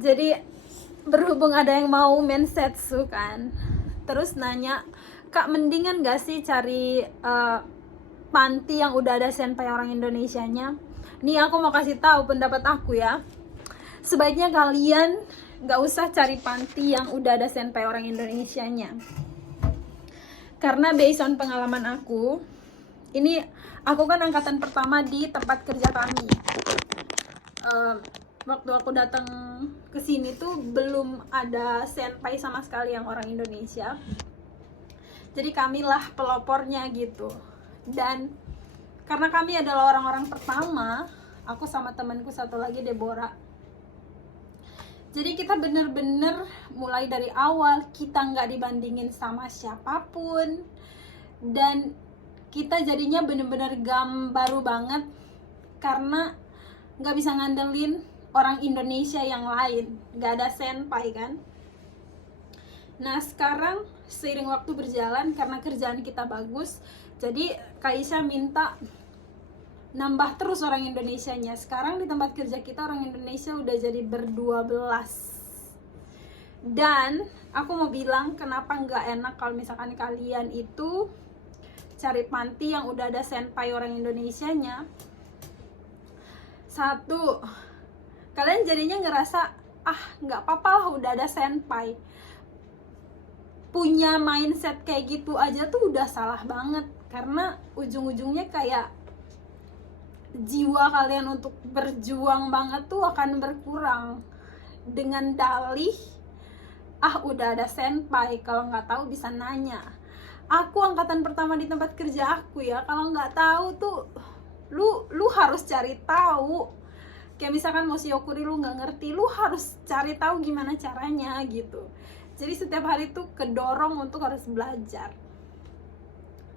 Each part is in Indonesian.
Jadi berhubung ada yang mau mensetsu kan, terus nanya, Kak mendingan gak sih cari panti yang udah ada senpai orang Indonesianya? Nih aku mau kasih tahu pendapat aku ya. Sebaiknya kalian gak usah cari panti yang udah ada senpai orang Indonesianya. Karena based on pengalaman aku, ini aku kan angkatan pertama di tempat kerja kami. Waktu aku datang ke sini tuh belum ada senpai sama sekali yang orang Indonesia. Jadi kamilah pelopornya gitu. Dan karena kami adalah orang-orang pertama, aku sama temanku satu lagi Deborah. Jadi kita bener-bener mulai dari awal, kita nggak dibandingin sama siapapun. Dan kita jadinya bener-bener baru banget karena nggak bisa ngandelin orang Indonesia yang lain, nggak ada senpai kan. Nah sekarang seiring waktu berjalan, karena kerjaan kita bagus, jadi Kak Isha minta nambah terus orang Indonesianya. Sekarang di tempat kerja kita orang Indonesia udah jadi ber-12. Dan aku mau bilang kenapa nggak enak kalau misalkan kalian itu cari panti yang udah ada senpai orang Indonesianya. Satu, kalian jadinya ngerasa nggak apa-apa lah udah ada senpai. Punya mindset kayak gitu aja tuh udah salah banget, karena ujung-ujungnya kayak jiwa kalian untuk berjuang banget tuh akan berkurang dengan dalih udah ada senpai, kalau nggak tahu bisa nanya. Aku angkatan pertama di tempat kerja aku ya, kalau nggak tahu tuh lu harus cari tahu. Kayak misalkan mau shiokuri lu nggak ngerti, lu harus cari tahu gimana caranya gitu. Jadi setiap hari tuh kedorong untuk harus belajar.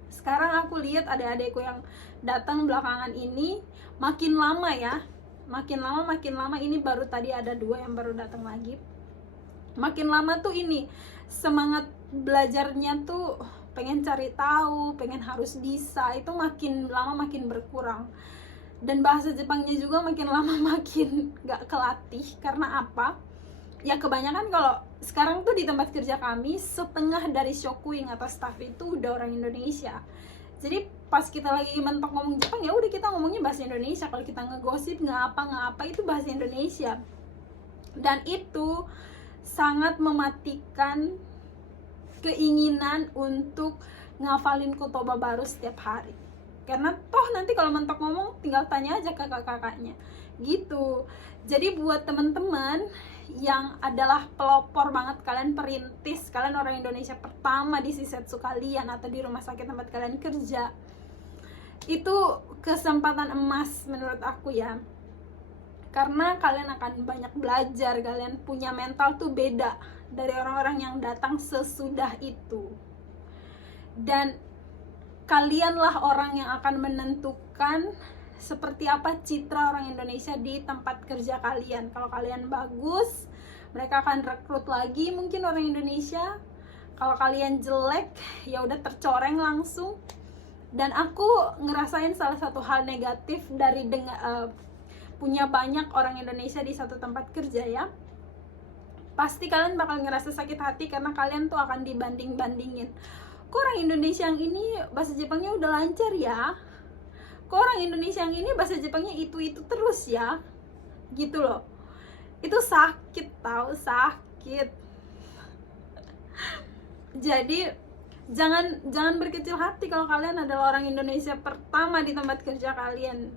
Sekarang aku lihat adik-adikku yang datang belakangan ini makin lama ya, makin lama ini baru tadi ada 2 yang baru datang lagi. Makin lama tuh ini semangat belajarnya tuh pengen cari tahu, pengen harus bisa, itu makin lama makin berkurang. Dan bahasa Jepangnya juga makin lama makin gak kelatih. Karena apa? Ya kebanyakan kalau sekarang tuh di tempat kerja kami, setengah dari shokuing atau staff itu udah orang Indonesia. Jadi pas kita lagi mentok ngomong Jepang, ya udah kita ngomongnya bahasa Indonesia. Kalau kita ngegosip nggak apa itu bahasa Indonesia. Dan itu sangat mematikan keinginan untuk ngafalin kotoba baru setiap hari. Karena toh nanti kalau mentok ngomong tinggal tanya aja kakak-kakaknya gitu. Jadi buat teman-teman yang adalah pelopor banget, kalian perintis, kalian orang Indonesia pertama di shisetsu kalian atau di rumah sakit tempat kalian kerja, itu kesempatan emas menurut aku ya. Karena kalian akan banyak belajar, kalian punya mental tuh beda dari orang-orang yang datang sesudah itu. Dan kalianlah orang yang akan menentukan seperti apa citra orang Indonesia di tempat kerja kalian. Kalau kalian bagus, mereka akan rekrut lagi mungkin orang Indonesia. Kalau kalian jelek, ya udah tercoreng langsung. Dan aku ngerasain salah satu hal negatif dari punya banyak orang Indonesia di satu tempat kerja ya. Pasti kalian bakal ngerasa sakit hati karena kalian tuh akan dibanding-bandingin. Kok orang Indonesia yang ini bahasa Jepangnya udah lancar ya? Kok orang Indonesia yang ini bahasa Jepangnya itu terus ya? Gitu loh. Itu sakit tau, sakit. Jadi jangan berkecil hati kalau kalian adalah orang Indonesia pertama di tempat kerja kalian.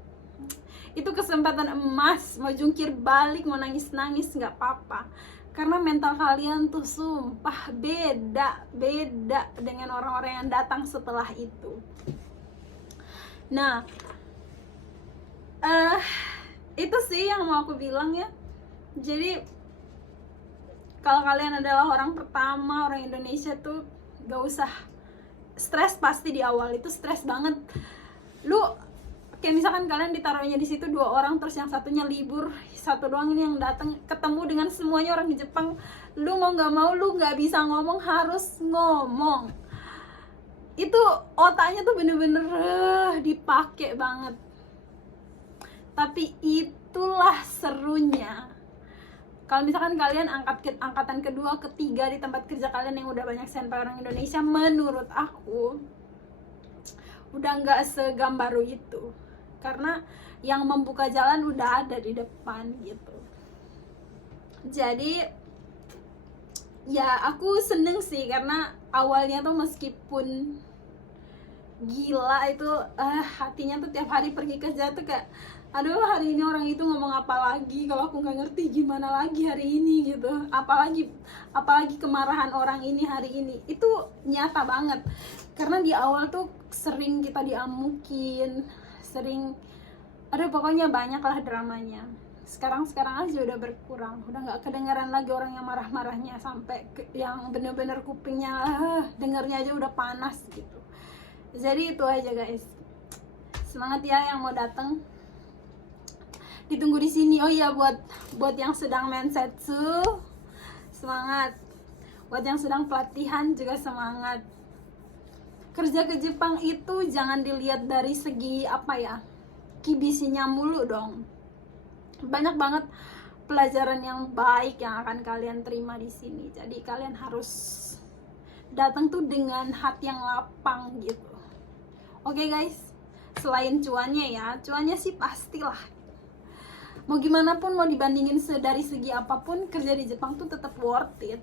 Itu kesempatan emas, mau jungkir balik, mau nangis-nangis nggak apa-apa. Karena mental kalian tuh sumpah beda dengan orang-orang yang datang setelah itu. Nah, itu sih yang mau aku bilang ya. Jadi kalau kalian adalah orang pertama, orang Indonesia tuh gak usah stres. Pasti di awal itu stres banget. Lu kayak misalkan kalian ditaruhnya di situ 2 orang, terus yang satunya libur, satu doang ini yang datang, ketemu dengan semuanya orang di Jepang. Lu mau nggak mau, lu nggak bisa ngomong, harus ngomong. Itu otaknya tuh bener-bener dipakai banget. Tapi itulah serunya. Kalau misalkan kalian angkatan kedua, ketiga di tempat kerja kalian yang udah banyak senpai orang Indonesia, menurut aku udah nggak segambaru itu, karena yang membuka jalan udah ada di depan gitu. Jadi ya aku seneng sih, karena awalnya tuh meskipun gila itu hatinya tuh tiap hari pergi kerja tuh kayak, aduh hari ini orang itu ngomong apa lagi, kalau aku nggak ngerti gimana lagi hari ini gitu, apalagi kemarahan orang ini hari ini. Itu nyata banget, karena di awal tuh sering kita diamukin, sering, aduh pokoknya banyak lah dramanya. Sekarang aja udah berkurang, udah nggak kedengaran lagi orang yang marah-marahnya sampai yang bener-bener kupingnya dengarnya aja udah panas gitu. Jadi itu aja guys, semangat ya yang mau datang, ditunggu di sini. Oh iya, buat yang sedang mensetsu semangat, buat yang sedang pelatihan juga semangat. Kerja ke Jepang itu jangan dilihat dari segi apa ya, kibisinya mulu dong. Banyak banget pelajaran yang baik yang akan kalian terima di sini. Jadi kalian harus datang tuh dengan hati yang lapang gitu. Oke guys, selain cuannya ya, cuannya sih pastilah. Mau gimana pun, mau dibandingin dari segi apapun, kerja di Jepang tuh tetap worth it.